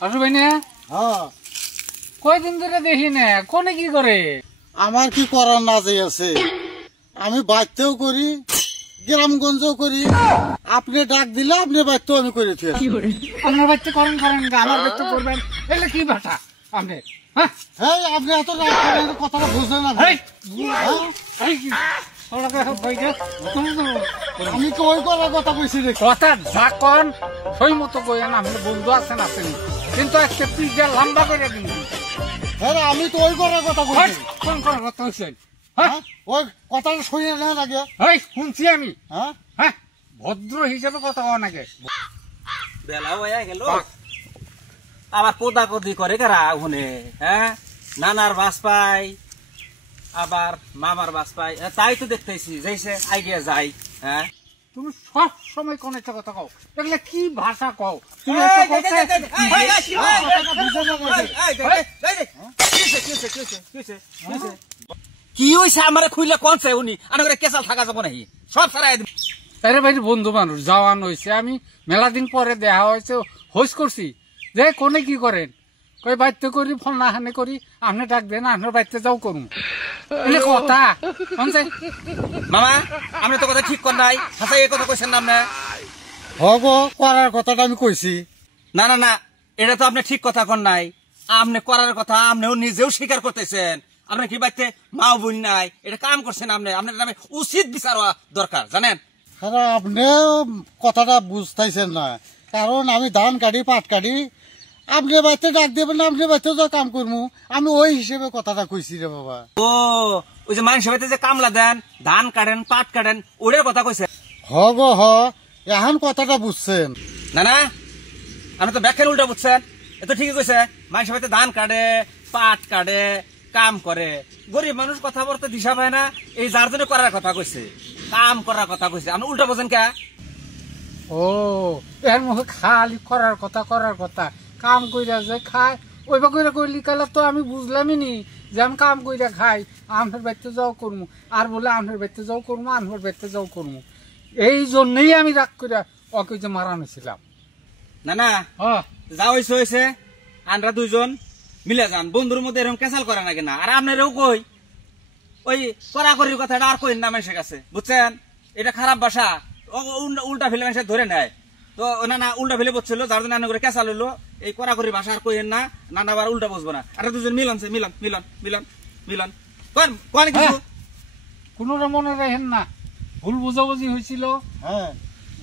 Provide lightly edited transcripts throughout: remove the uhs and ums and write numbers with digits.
আসো ভাই না কয়দিন ধরে দেখি না কোনে কি করে? আমার কি করার না যাই আছে, আমি বাড়তেও করি গ্রামগঞ্জও করি। আপনি ডাক দিলে আপনি বাড়তেও আমি করে থুই। আপনার বাচ্চা করেন করেন আমার বাচ্চা করবেন এলে কি ভাষা আপনি? হ্যাঁ আপনি এত কথাটা বুঝলেন না। আমি তো ওই করার কথা কইছি রে। কথা ঝাকন সই মতো কইেন, আপনি বন্ধু আছেন আপনি, কিন্তু একটা পিজা লম্বা করে দিন। হ্যাঁ আমি তো ওই করার কথা কইছি। কোন করার কথা হইছেন? ওই কথাটা শুনে নেন আগে। শুনছি আমি। হ্যাঁ ভদ্র হিসেবে কথা কওয়া নাকি? বেলা হয়ে গেল আবার কোদাকুদি করে কারা ওখানে? হ্যাঁ নানার বাস পাই আবার মামার বাস পাই, তাই তো দেখতেছি যাইছে আইডিয়া যাই। হ্যাঁ তুমি সব সময় কোন একটা কথা কও, দেখলে কি ভাষা কও তুমি? কি হয়েছে আমার খুইলে কোন চাই উনি আর কেসাল থাকা যাবো নাকি? সব সারাই দিন। আরে ভাই বন্ধু মানুষ জওয়ান হয়েছে, আমি মেলা দিন পরে দেখা হয়েছে, হোস করছি যে কোনে কি করেন? কই বাড়িতে করি ফোন না হানে করি, আপনি ডাক দেন আপনার বাড়িতে যাও করুন কথা। মামা আপনি তো কথা ঠিক কর নাই, হাসাই এই কথা কইছেন না আপনি? হব করার কথাটা আমি কইছি। না না না এটা তো আপনি ঠিক কথা কর নাই। আপনি করার কথা আপনিও নিজেও স্বীকার করতেছেন। আপনার কি বাড়িতে মা বোন নাই, এটা কাম করছেন আপনি। আপনার নামে উচিত বিচার হওয়া দরকার জানেন। হ্যাঁ আপনিও কথাটা বুঝতেছেন না, কারণ আমি ধান কাটি পাট কাটি, আপনি বাড়িতে ডাক দেবেন না, আপনি বাড়িতে যা কাম করবো, আমি ওই হিসেবে কথাটা কইছি রে বাবা। ও ওই যে মানুষের বাড়িতে যে কামলা দেন, ধান কাটেন পাট কাটেন, ওটার কথা কইছে। হব এখন কথাটা বুঝছেন না না আপনি তো ব্যাখ্যার উল্টা বুঝছেন। এ তো ঠিকই কইছে, মানুষের বাড়িতে ধান কাটে পাট কাটে কাম করে, গরিব মানুষ কথা বলতে দিশা পায় না, এই যার জন্য করার কথা কইছে, কাম করার কথা কইছে। আপনি উল্টা বোঝেন কে? ও এর মুখে খালি করার কথা কাম কইরা যে খায় ওইবা কইরা কইলি কালা তো আমি বুঝলামই নি যে আমি কাম কইরা খাই, আপনার বাড়িতে যাও করবো আর বলে আপনার বাড়িতে যাও করবো আপনার বাড়িতে যাও করবো, এই জন্যই আমি রাগ কইরা ওকে যে মারানো ছিলাম। না না যা হয়েছে হয়েছে, আমরা দুইজন মিলে যান, বন্ধুর মধ্যে এরকম ক্যান্সেল করে না কিনা। আর আপনারও কই ওই কড়াকড়ির কথাটা আর কই না মানুষের কাছে, বুঝছেন? এটা খারাপ ভাষা, উল্টা ফেলে মানুষের ধরে নেয়। তো না না উল্টা ফেলে বলছিল, যার জন্য করে ক্যাঁচাল হইলো। এই কড়াকড়ির ভাষা আর কইেন না, নানা আবার উল্টা বুঝবো না। আর দুজন মিলন মিলন মিলন মিলন মিলন কোন কিছু কোনটা মনে রাখেন না, ভুল বুঝাবুঝি হয়েছিল। হ্যাঁ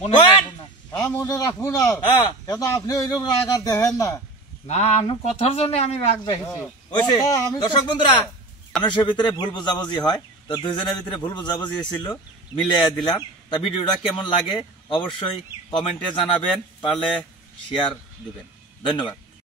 মনে রাখবো না। হ্যাঁ মনে রাখবো না, কেন আপনি ওইরকম রাগ আর দেখেন না। না আমি কথার জন্য আমি রাগ দেখেছি। দর্শক বন্ধুরা মানুষের ভিতরে ভুল বুঝাবুঝি হয়, তো দুইজনের ভিতরে ভুল বুঝাবুঝি হয়েছিল, মিলিয়ে দিলাম। তা ভিডিওটা কেমন লাগে অবশ্যই কমেন্টে জানাবেন, পারলে শেয়ার দিবেন। ধন্যবাদ।